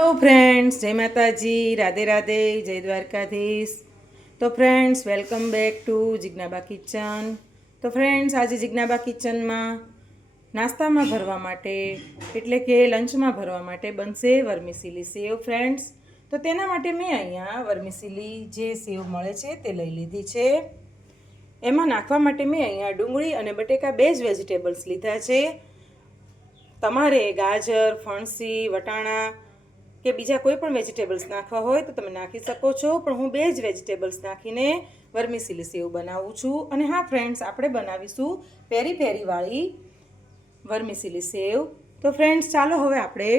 Hello friends જય માતાજી. રાધે રાધે. જય દ્વારકાધીશ. તો friends welcome back to Jignaba kitchen. તો ફ્રેન્ડ્સ આજે જિજ્ઞાબા કિચનમાં નાસ્તામાં ભરવા માટે, એટલે કે લંચમાં ભરવા માટે બનશે વર્મિસિલી સેવ ફ્રેન્ડ્સ તો તેના માટે મેં અહીંયા વર્મિસિલી જે સેવ મળે છે તે લઈ લીધી છે. એમાં નાખવા માટે મેં અહીંયા ડુંગળી અને બટેકા બે જ વેજીટેબલ્સ લીધા છે. તમારે ગાજર, ફણસી, વટાણા કે બીજા કોઈ પણ વેજીટેબલ્સ નાખવા હોય તો તમે નાખી શકો છો. પણ હું બે જ વેજીટેબલ્સ નાખીને વર્મીસીલી સેવ બનાવું છું. અને હા, ફ્રેન્ડ્સ, આપણે બનાવીશું પેરી પેરીવાળી વર્મીસીલી સેવ. તો ફ્રેન્ડ્સ, ચાલો હવે આપણે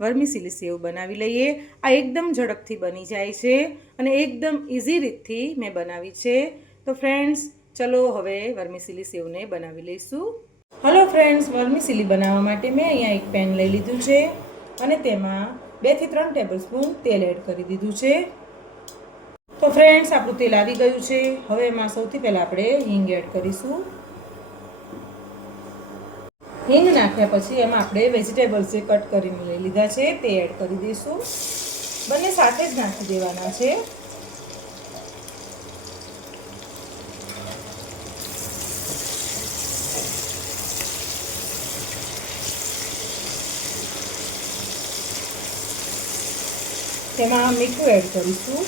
વર્મીસીલી સેવ બનાવી લઈએ. આ એકદમ ઝડપથી બની જાય છે અને એકદમ ઇઝી રીતથી મેં બનાવી છે. તો ફ્રેન્ડ્સ, ચલો હવે વર્મીસીલી સેવને બનાવી લઈશું. હલો ફ્રેન્ડ્સ વર્મીસીલી બનાવવા માટે મેં અહીંયા એક પેન લઈ લીધું છે અને તેમાં બેથી ત્રણ ટેબલ સ્પૂન તેલ એડ કરી દીધું છે. તો ફ્રેન્ડ્સ આપણું તેલ આવી ગયું છે. હવે એમાં સૌથી પહેલાં આપણે હિંગ એડ કરીશું. હિંગ નાખ્યા પછી એમાં આપણે વેજીટેબલ્સ જે કટ કરીને લઈ લીધા છે, તે એડ કરી દઈશું. બંને સાથે જ નાખી દેવાના છે. તેમાં મીઠું એડ કરીશું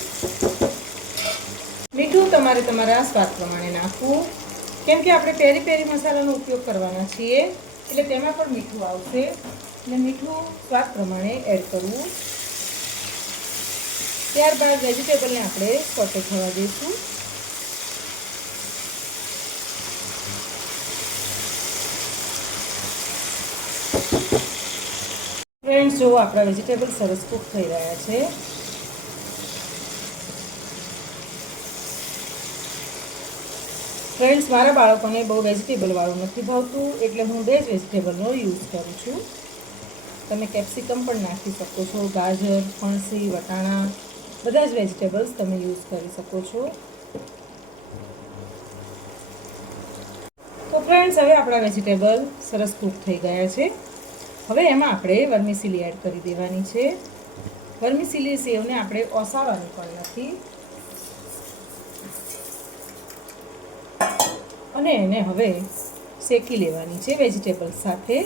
મીઠું તમારે તમારા સ્વાદ પ્રમાણે નાખવું. કેમ કે આપણે પેરી પેરી મસાલાનો ઉપયોગ કરવાના છીએ, એટલે તેમાં પણ મીઠું આવશે. અને મીઠું સ્વાદ પ્રમાણે એડ કરવું. ત્યારબાદ વેજીટેબલને આપણે સોટે થવા દઈશું ફ્રેન્ડ્સ જો આપણા વેજીટેબલ સરસ કૂક થઈ રહ્યા છે. ફ્રેન્ડ્સ મારા બાળકોને બહુ વેજીટેબલવાળું નથી ભાવતું, એટલે હું બે જ વેજીટેબલનો યુઝ કરું છું. તમે કેપ્સિકમ પણ નાખી શકો છો, ગાજર, ફણસી, વટાણા, બધા જ વેજીટેબલ્સ તમે યુઝ કરી શકો છો. તો ફ્રેન્ડ્સ હવે આપણા વેજીટેબલ સરસ કૂક થઈ ગયા છે. હવે એમાં આપણે વર્મિસિલી એડ કરી દેવાની છે. વર્મિસિલી સેવને આપણે ઓસાવાનું પણ નથી. અને એને હવે શેકી લેવાની છે વેજીટેબલ સાથે.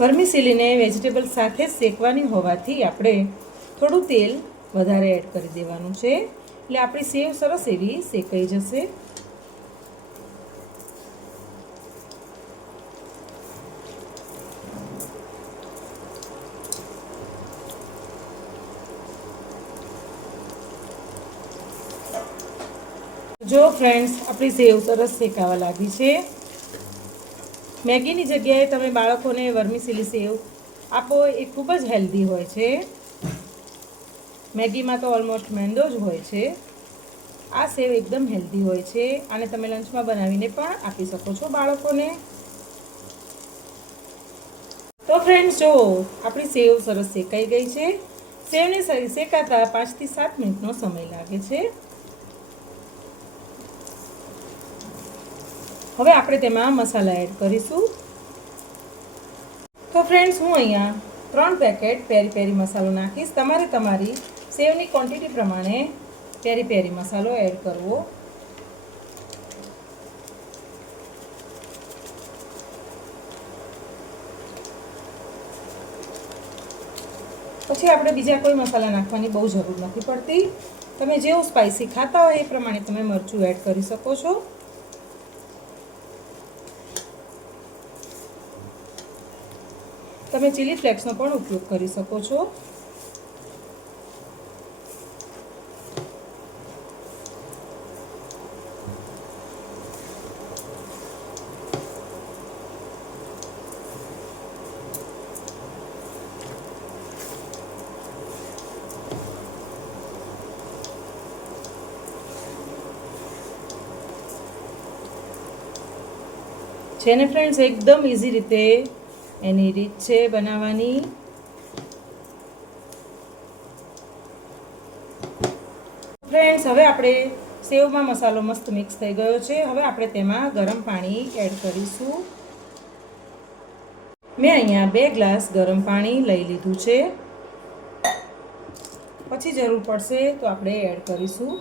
વર્મિસિલીને વેજીટેબલ સાથે શેકવાની હોવાથી આપણે થોડું તેલ વધારે એડ કરી દેવાનું છે. એટલે આપણી સેવ સરસ એવી શેકાઈ જશે. જો ફ્રેન્ડ્સ આપણી સેવ સરસ શેકાવા લાગી છે. મેગીની જગ્યાએ તમે બાળકોને વર્મીસીલી સેવ આપો, એ ખૂબ જ હેલ્ધી હોય છે. મેગીમાં તો ઓલમોસ્ટ મેંદો જ હોય છે. આ સેવ એકદમ હેલ્ધી હોય છે અને તમે લંચમાં બનાવીને પણ આપી શકો છો બાળકોને. તો ફ્રેન્ડ્સ જો આપણી સેવ સરસ શેકાઈ ગઈ છે. સેવને શેકાતા પાંચથી સાત મિનિટનો સમય લાગે છે. હવે આપણે તેમાં મસાલા એડ કરીશું. તો ફ્રેન્ડ્સ હું અહીંયા ત્રણ પેકેટ પેરી પેરી મસાલો નાખીશ. તમારે તમારી સેવની ક્વોન્ટિટી પ્રમાણે પેરી પેરી મસાલો એડ કરવો. પછી આપણે બીજા કોઈ મસાલા નાખવાની બહુ જરૂર નથી પડતી. તમે જેવું સ્પાઇસી ખાતા હોય એ પ્રમાણે તમે મરચું એડ કરી શકો છો. તમે ચીલી ફ્લેક્સનો પણ ઉપયોગ કરી શકો છો. છે ને ફ્રેન્ડ્સ એકદમ ઇઝી રીતે એની રીત છે બનાવવાની. ફ્રેન્ડ્સ હવે આપણે સેવમાં મસાલો મસ્ત મિક્સ થઈ ગયો છે. હવે આપણે તેમાં ગરમ પાણી એડ કરીશું. મેં અહીંયા બે ગ્લાસ ગરમ પાણી લઈ લીધું છે. પછી જરૂર પડશે તો આપણે એડ કરીશું.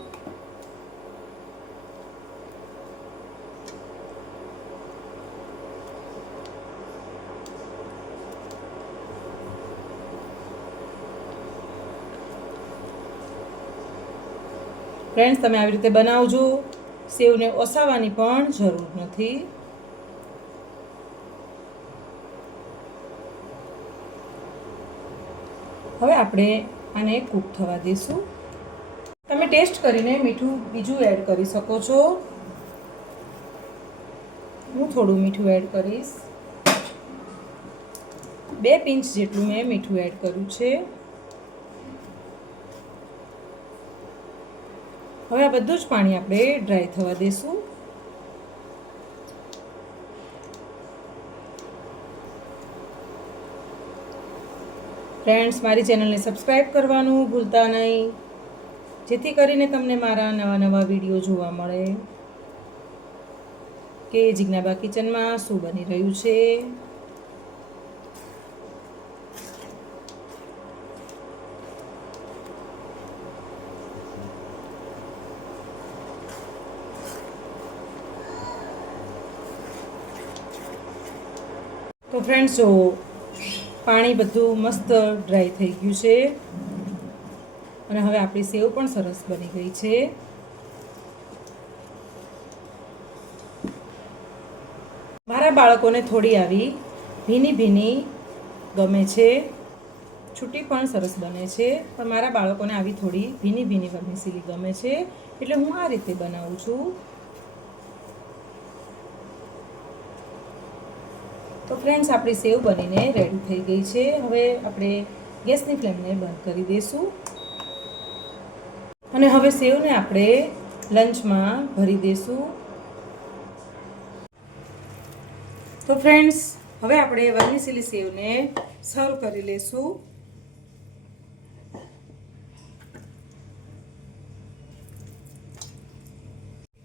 ફ્રેન્ડ્સ તમે આવી રીતે બનાવજો. સેવને ઓસાવાની પણ જરૂર નથી. હવે આપણે આને કૂક થવા દઈશું. તમે ટેસ્ટ કરીને મીઠું બીજું એડ કરી શકો છો. હું થોડું મીઠું એડ કરીશ. બે પિંચ જેટલું મેં મીઠું એડ કર્યું છે. હવે આ બધું જ પાણી આપણે ડ્રાય થવા દઈશું ફ્રેન્ડ્સ મારી ચેનલને સબસ્ક્રાઈબ કરવાનું ભૂલતા નહીં. જેથી કરીને તમને મારા નવા નવા વીડિયો જોવા મળે. કે જિજ્ઞાબા કિચનમાં શું બની રહ્યું છે? તો ફ્રેન્ડ્સ જો પાણી બધું મસ્ત ડ્રાય થઈ ગયું છે. અને હવે આપણી સેવ પણ સરસ બની ગઈ છે. મારા બાળકોને થોડી આવી ભીની ભીની ગમે છે. છૂટી પણ સરસ બને છે. પણ મારા બાળકોને આવી થોડી ભીની ભીની વર્મિસીલી ગમે છે. એટલે હું આ રીતે બનાવું છું. તો ફ્રેન્ડ્સ આપણી સેવ બનીને રેડી થઈ ગઈ છે. હવે આપણે ગેસની ફ્લેમને બંધ કરી દઈશું અને હવે સેવને આપણે લંચમાં ભરી દઈશું તો ફ્રેન્ડ્સ હવે આપણે વર્મિસેલી સેવને સર્વ કરી લઈશું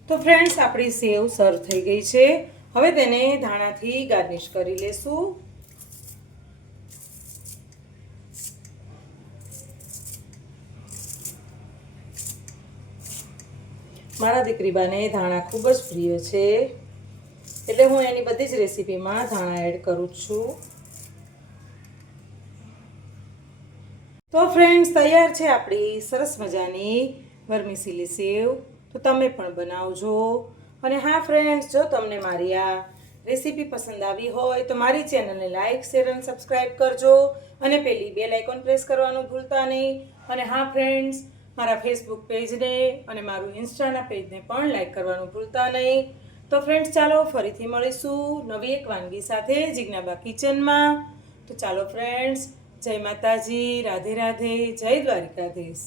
તો ફ્રેન્ડ્સ આપણી સેવ સર્વ થઈ ગઈ છે. હવે તેને ધાણાથી ગાર્નિશ કરી લેશું. મારા દીકરીબાને ધાણા ખૂબ જ પ્રિય છે. એટલે હું એની બધી જ રેસીપીમાં ધાણા એડ કરું છું. તો ફ્રેન્ડ્સ તૈયાર છે આપણી સરસ મજાની વર્મીસીલી સેવ. તો તમે પણ બનાવજો. અને હા ફ્રેન્ડ્સ જો તમને મારી આ રેસીપી પસંદ આવી હોય, તો મારી ચેનલને લાઇક શેર અને સબસ્ક્રાઈબ કરજો. અને પેલી બેલ આઇકોન પ્રેસ કરવાનું ભૂલતા નહીં. અને હા ફ્રેન્ડ્સ મારા ફેસબુક પેજને અને મારું ઇન્સ્ટાના પેજને પણ લાઇક કરવાનું ભૂલતા નહીં. તો ફ્રેન્ડ્સ ચાલો ફરીથી મળીશું નવી એક વાનગી સાથે જિજ્ઞાબા કિચનમાં. તો ચાલો ફ્રેન્ડ્સ જય માતાજી, રાધે રાધે, જય દ્વારિકાધીશ.